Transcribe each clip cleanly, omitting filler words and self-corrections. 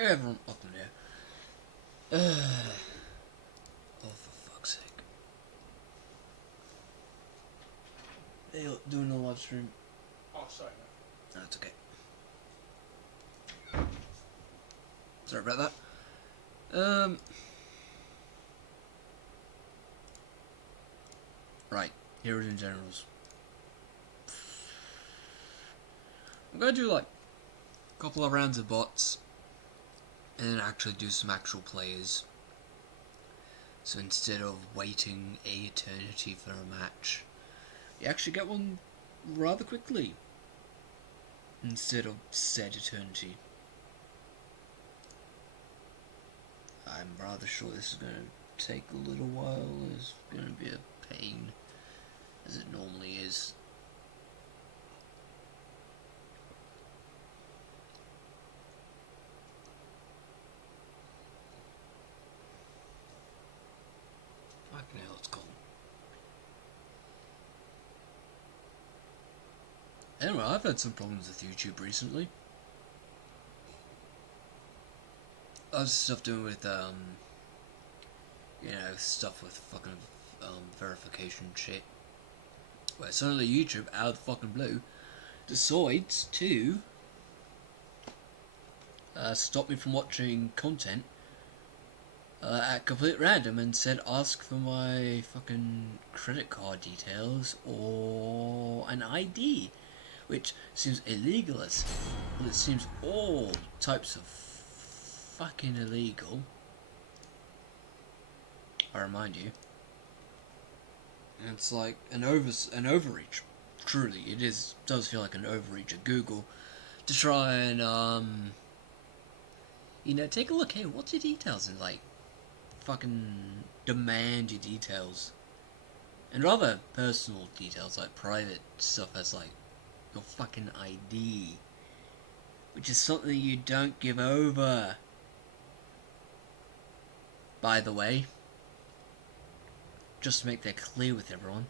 Everyone up in there. Oh, for fuck's sake. They doing a live stream. Oh, sorry, No, it's okay. Sorry about that. Right, heroes and generals. I'm gonna do like a couple of rounds of bots and then actually do some actual players. So instead of waiting a eternity for a match, you actually get one rather quickly instead of said eternity. I'm rather sure this is going to take a little while. It's going to be a pain, as it normally is. Fucking hell, it's cold. Anyway, I've had some problems with YouTube recently. Lots of stuff doing with, you know, stuff with fucking, verification shit. Where suddenly YouTube, out of the fucking blue, decides to stop me from watching content at complete random and said ask for my fucking credit card details or an ID, which seems illegal as well. It seems all types of fucking illegal. I remind you. And it's like an overreach. Truly, it does feel like an overreach at Google to try and you know, take a look. Hey, what's your details? And like fucking demand your details, and rather personal details like private stuff as like your fucking ID, which is something you don't give over. By the way, just to make that clear with everyone.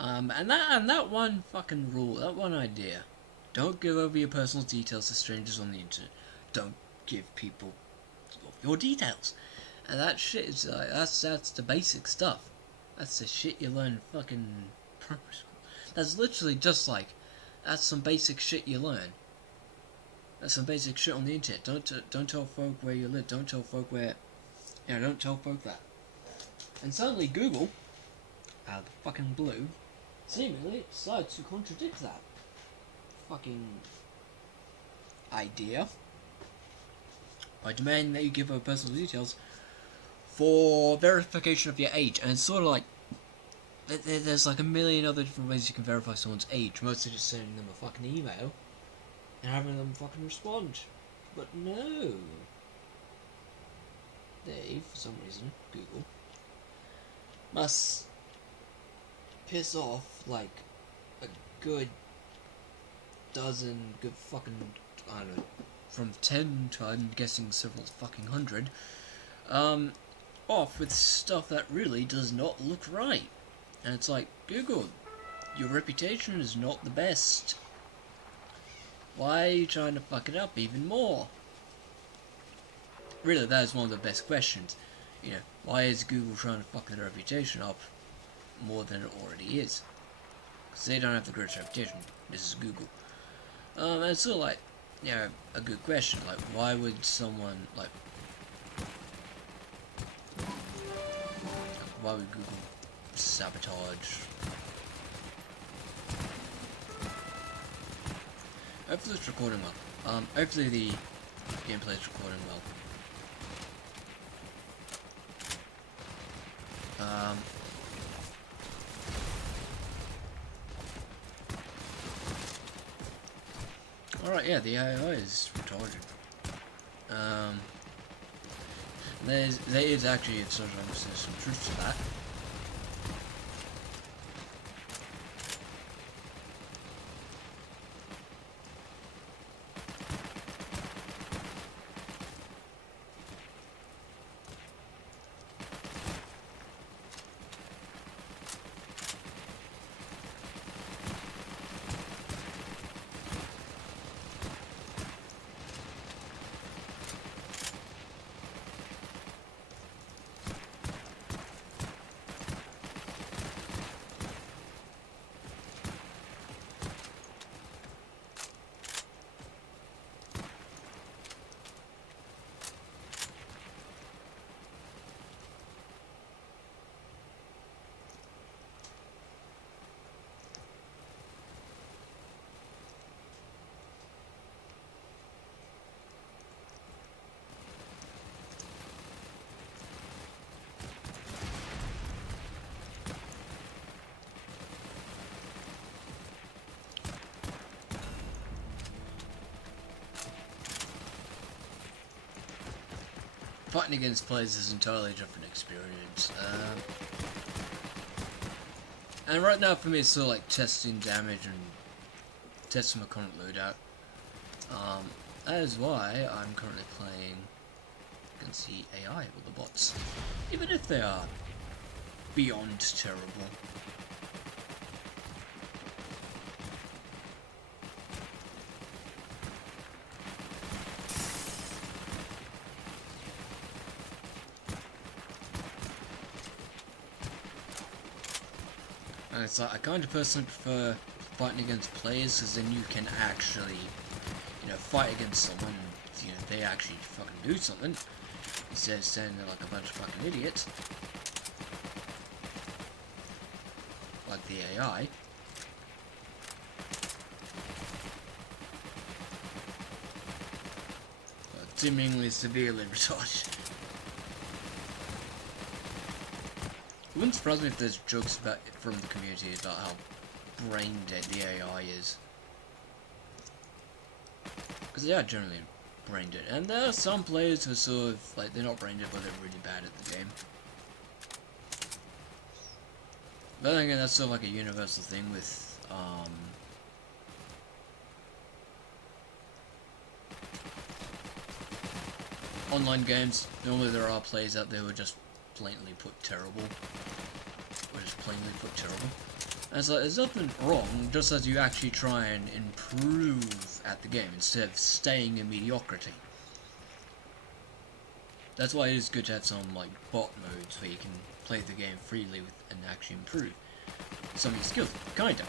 And that one fucking rule, that one idea, don't give over your personal details to strangers on the internet. Don't give people your details. And that shit is like, that's the basic stuff. That's the shit you learn in fucking primary school. That's literally just like, that's some basic shit you learn. That's some basic shit on the internet. Don't tell folk where you live. Don't tell folk where, you know, don't tell folk that. And suddenly Google, out of the fucking blue, seemingly decides to contradict that fucking idea by demanding that you give her personal details for verification of your age. And it's sort of like, there's like a million other different ways you can verify someone's age, mostly just sending them a fucking email and having them fucking respond. But no, they, for some reason, Google, must piss off like a good dozen, good fucking, I don't know, from 10 to I'm guessing several fucking hundred, off with stuff that really does not look right. And it's like, Google, your reputation is not the best. Why are you trying to fuck it up even more? Really, that is one of the best questions. You know, why is Google trying to fuck their reputation up more than it already is? Because they don't have the greatest reputation. This is Google. And it's sort of like, you know, a good question. Like, why would someone, like, why would Google sabotage? Hopefully it's recording well. Hopefully the gameplay is recording well. Alright, yeah, the AI is retarded. There is actually, sort of, there's some truth to that. fighting against players is an entirely different experience. And right now for me it's still like testing damage and testing my current loadout. That is why I'm currently playing against the AI or the bots, even if they are beyond terrible. And it's like, I kind of personally prefer fighting against players, because then you can actually, you know, fight against someone, you know, they actually fucking do something, instead of standing there like a bunch of fucking idiots, like the AI. But seemingly severely retarded. It wouldn't surprise me if there's jokes about it from the community about how brain dead the AI is. Because they are generally brain dead. And there are some players who are sort of, like, they're not brain dead, but they're really bad at the game. But then again, that's sort of like a universal thing with, online games. Normally there are players out there who are just blatantly put terrible. Or just plainly put terrible. And it's like, there's nothing wrong, just as you actually try and improve at the game instead of staying in mediocrity. That's why it is good to have some like bot modes where you can play the game freely with, and actually improve some of your skills, kinda.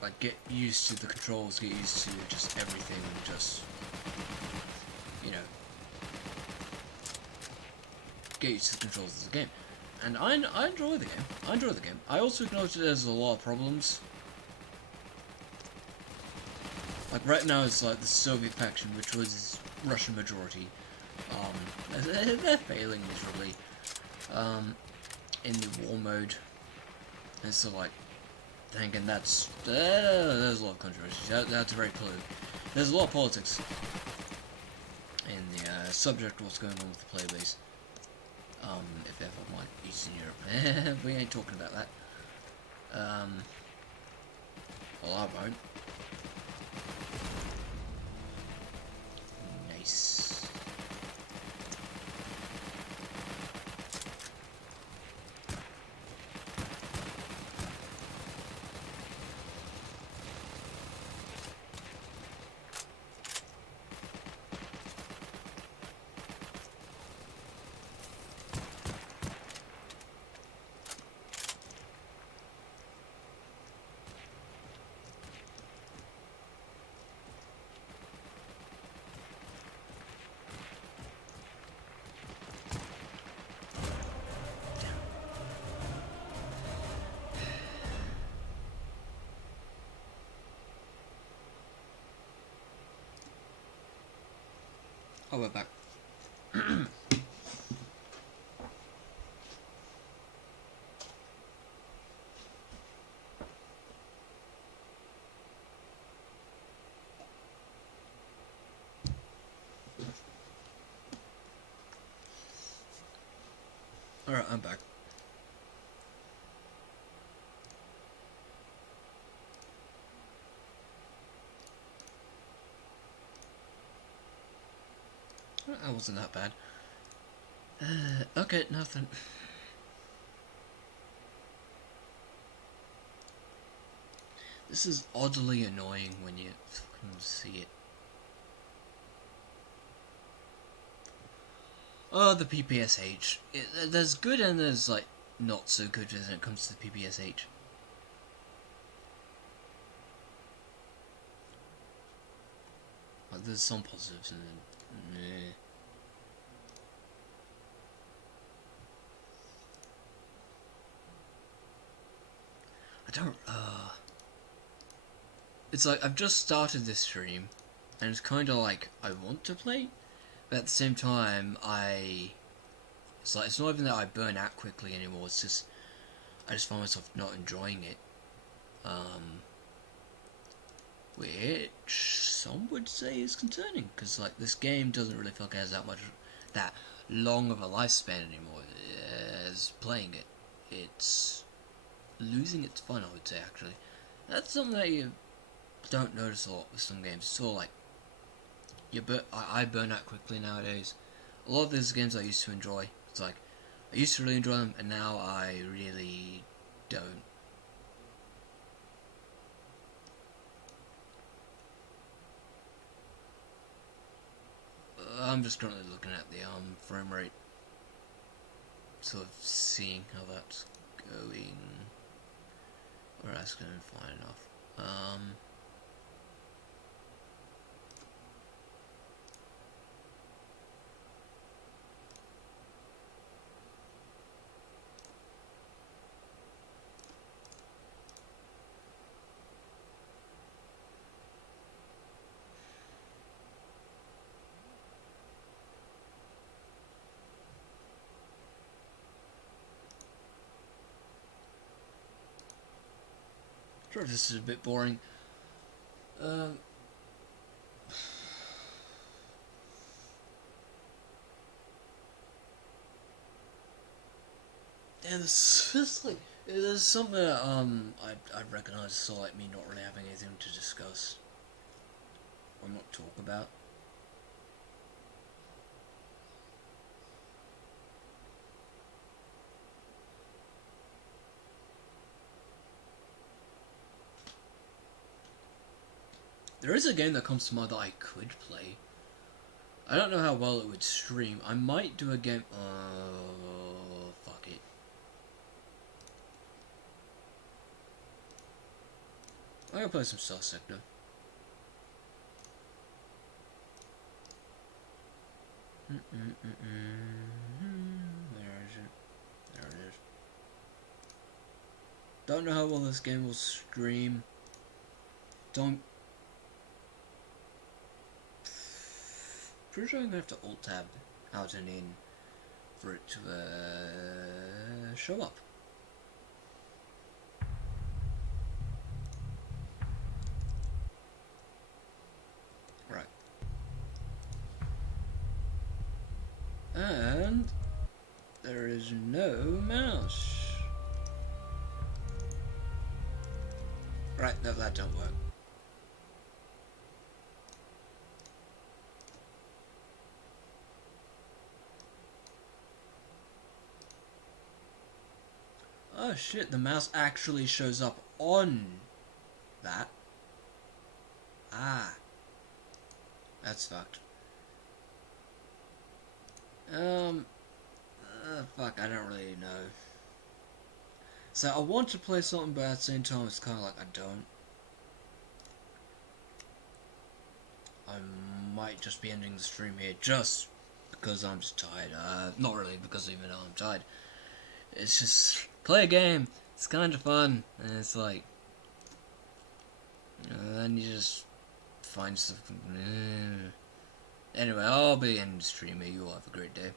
Like get used to the controls, get used to just everything, and just, you know, get used to the controls of the game. And I enjoy the game. I enjoy the game. I also acknowledge that there's a lot of problems. Like right now it's like the Soviet faction, which was Russian majority. They're failing miserably. In the war mode. And so like, thinking that's there's a lot of controversy. That's very clear. There's a lot of politics in the subject of what's going on with the playbase. If ever like Eastern Europe. We ain't talking about that. Well, I won't. Nice. Oh, we're back. Alright, I'm back. That wasn't that bad. Okay, nothing. This is oddly annoying when you fucking see it. Oh, the PPSH. There's good and there's like not so good when it comes to the PPSH. Like, there's some positives and then meh. I don't, it's like, I've just started this stream, and it's kind of like, I want to play, but at the same time, it's like, it's not even that I burn out quickly anymore, it's just, I just find myself not enjoying it, which some would say is concerning, because, like, this game doesn't really feel like it has that long of a lifespan anymore as playing it. It's losing its fun, I would say, actually. That's something that you don't notice a lot with some games. It's all like, I burn out quickly nowadays. A lot of these games I used to enjoy, it's like, I used to really enjoy them, and now I really don't. I'm just currently looking at the frame rate, sort of seeing how that's going. Or that's going fine enough. Sure, this is a bit boring. Um, and seriously, there's something that I recognize as sort of like me not really having anything to discuss or not talk about. There is a game that comes to mind that I could play. I don't know how well it would stream. I might do a game. Oh, fuck it. I'm gonna play some Star Sector. Where is it? There it is. Don't know how well this game will stream. Don't. Pretty sure I'm gonna have to alt tab out and in for it to show up. Right. And there is no mouse. Right, no, that don't work. Oh shit, the mouse actually shows up on that. Ah. That's fucked. Fuck, I don't really know. So I want to play something, but at the same time it's kind of like I don't. I might just be ending the stream here just because I'm just tired. Not really because even though I'm tired. It's just play a game. It's kind of fun, and it's like, then you just find something. Anyway, I'll be ending the stream here. You all have a great day.